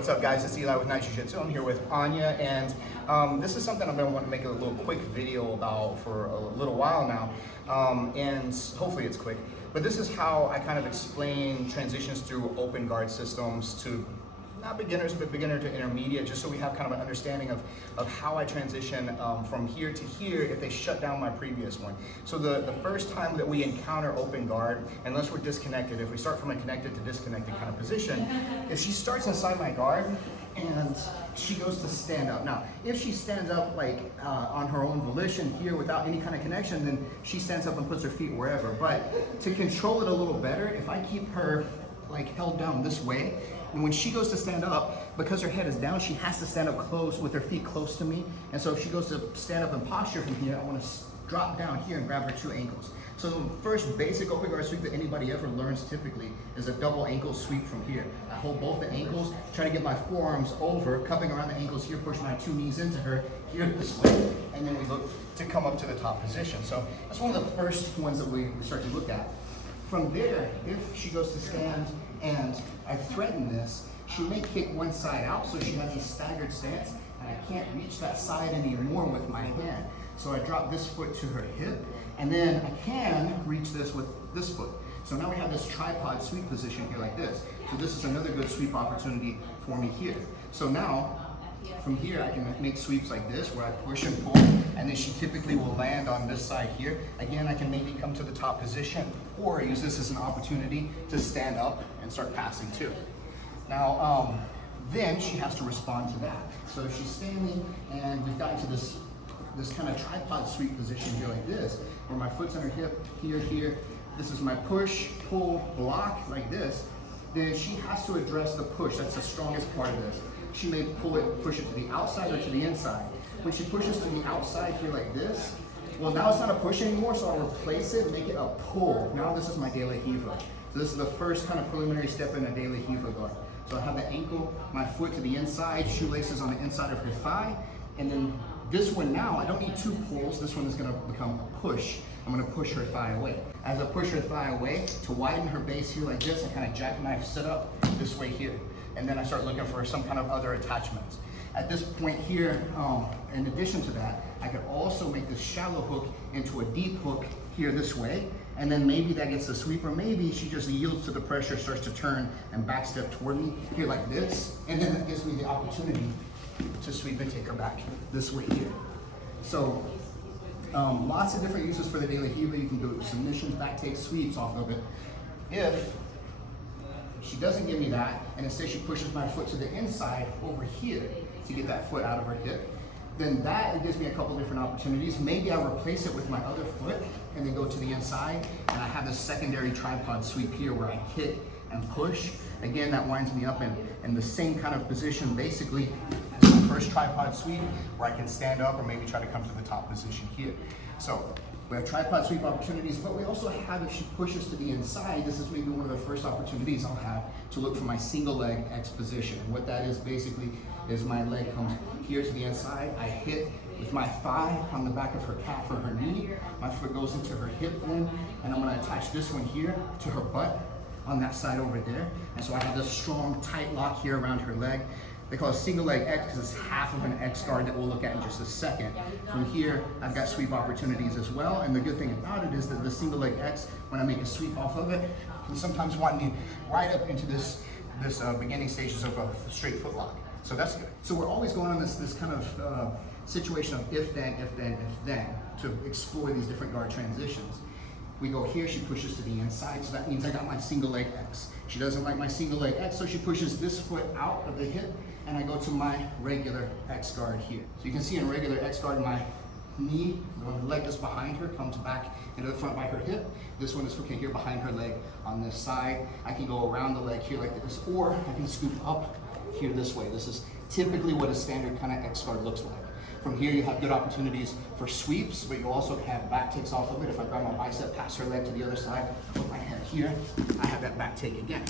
what's up guys? It's Eli with Jiu-Jitsu. I'm here with Anya, and this is something I've been wanting to make a little quick video about for a little while now, and hopefully it's quick. But this is how I kind of explain transitions through open guard systems to not beginners, but beginner to intermediate, just so we have kind of an understanding of how I transition from here to here if they shut down my previous one. So the first time that we encounter open guard, unless we're disconnected, if we start from a connected to disconnected kind of position, if she starts inside my guard and she goes to stand up. Now, if she stands up like on her own volition here without any kind of connection, then she stands up and puts her feet wherever. But to control it a little better, if I keep her like held down this way, and when she goes to stand up, because her head is down, she has to stand up close with her feet close to me. And so if she goes to stand up in posture from here, I want to drop down here and grab her two ankles. So the first basic open guard sweep that anybody ever learns typically is a double ankle sweep from here. I hold both the ankles, try to get my forearms over, cupping around the ankles here, push my two knees into her here this way, and then we look to come up to the top position. So that's one of the first ones that we start to look at. From there, if she goes to stand and I threaten this, she may kick one side out, so she has a staggered stance, and I can't reach that side anymore with my hand. So I drop this foot to her hip, and then I can reach this with this foot. So now we have this tripod sweep position here like this. So this is another good sweep opportunity for me here. So now, from here, I can make sweeps like this, where I push and pull, and then she typically will land on this side here. Again, I can maybe come to the top position, or use this as an opportunity to stand up and start passing too. Now, then she has to respond to that. So she's standing, and we've gotten to this kind of tripod sweep position here like this, where my foot's on her hip, here. This is my push, pull, block, like this. Then she has to address the push. That's the strongest part of this. She may push it to the outside or to the inside. When she pushes to the outside here like this, well, now it's not a push anymore, so I'll replace it, make it a pull. Now this is my De La Riva. So this is the first kind of preliminary step in a De La Riva guard. So I have the ankle, my foot to the inside, shoelaces on the inside of her thigh, and then this one now, I don't need two pulls. This one is gonna become a push. I'm gonna push her thigh away. As I push her thigh away, to widen her base here like this, I kind of jackknife sit up this way here. And then I start looking for some kind of other attachments. At this point here, in addition to that, I could also make this shallow hook into a deep hook here this way, and then maybe that gets the sweep, or maybe she just yields to the pressure, starts to turn and backstep toward me here like this, and then that gives me the opportunity to sweep and take her back this way here. So lots of different uses for the De La Riva. You can do submissions, back takes, sweeps off of it. If she doesn't give me that, and instead she pushes my foot to the inside over here to get that foot out of her hip, then it gives me a couple different opportunities. Maybe I replace it with my other foot and then go to the inside, and I have this secondary tripod sweep here where I kick and push. Again, that winds me up in the same kind of position basically as the first tripod sweep, where I can stand up or maybe try to come to the top position here. So we have tripod sweep opportunities, but we also have, if she pushes to the inside, this is maybe one of the first opportunities I'll have to look for my single leg X position. And what that is basically is my leg comes here to the inside, I hit with my thigh on the back of her calf or her knee, my foot goes into her hip then, and I'm gonna attach this one here to her butt on that side over there. And so I have this strong, tight lock here around her leg. They call it single leg X because it's half of an X guard that we'll look at in just a second. From here, I've got sweep opportunities as well. And the good thing about it is that the single leg X, when I make a sweep off of it, can sometimes wind me right up into this beginning stages of a straight foot lock. So that's good. So we're always going on this kind of situation of if then, to explore these different guard transitions. We go here, she pushes to the inside, so that means I got my single leg X. She doesn't like my single leg X, so she pushes this foot out of the hip, and I go to my regular X guard here. So you can see in regular X guard, my knee, the leg that's behind her, comes back into the front by her hip. This one is hooking here behind her leg on this side. I can go around the leg here like this, or I can scoop up here this way. This is typically what a standard kind of X guard looks like. From here, you have good opportunities for sweeps, but you also have back takes off of it. If I grab my bicep, pass her leg to the other side, put my hand here, I have that back take again.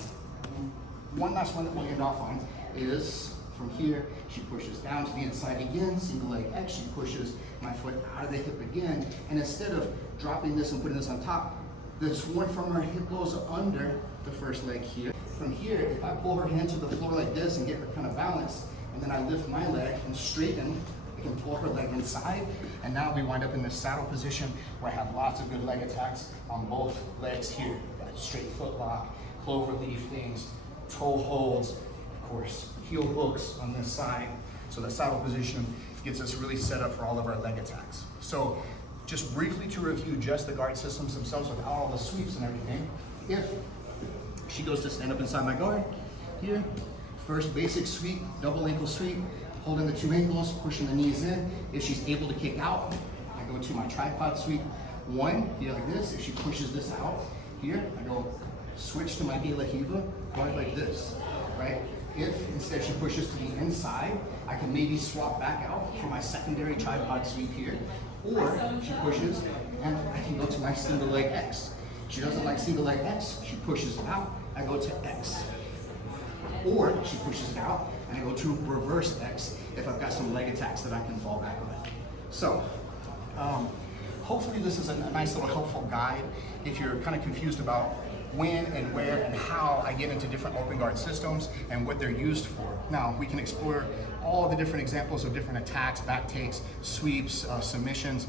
One last one that we'll end off on is from here, she pushes down to the inside again, single leg X, she pushes my foot out of the hip again, and instead of dropping this and putting this on top, this one from her hip goes under the first leg here. from here, if I pull her hand to the floor like this and get her kind of balanced, and then I lift my leg and straighten, I can pull her leg inside, and now we wind up in this saddle position where I have lots of good leg attacks on both legs here. Got straight foot lock, clover leaf things, toe holds, of course, heel hooks on this side. So the saddle position gets us really set up for all of our leg attacks. So just briefly to review just the guard systems themselves without all the sweeps and everything. If she goes to stand up inside my guard, here, first basic sweep, double ankle sweep, holding the two ankles, pushing the knees in. If she's able to kick out, I go to my tripod sweep. One, here like this. If she pushes this out, here, I go switch to my de la Riva, guard like this, right? If instead she pushes to the inside, I can maybe swap back out for my secondary tripod sweep here. Or she pushes and I can go to my single leg X. She doesn't like single leg X, she pushes it out, I go to X. Or she pushes it out and I go to reverse X if I've got some leg attacks that I can fall back on. So, hopefully this is a nice little helpful guide if you're kind of confused about when and where and how I get into different open guard systems and what they're used for. Now, we can explore all the different examples of different attacks, back takes, sweeps, submissions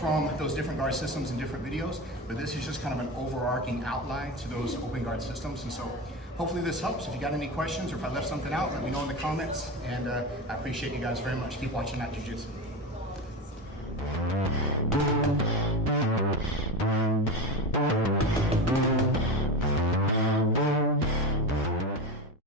from those different guard systems in different videos, but this is just kind of an overarching outline to those open guard systems. And so hopefully this helps. If you got any questions or if I left something out, let me know in the comments. And I appreciate you guys very much. Keep watching that Jiu-Jitsu.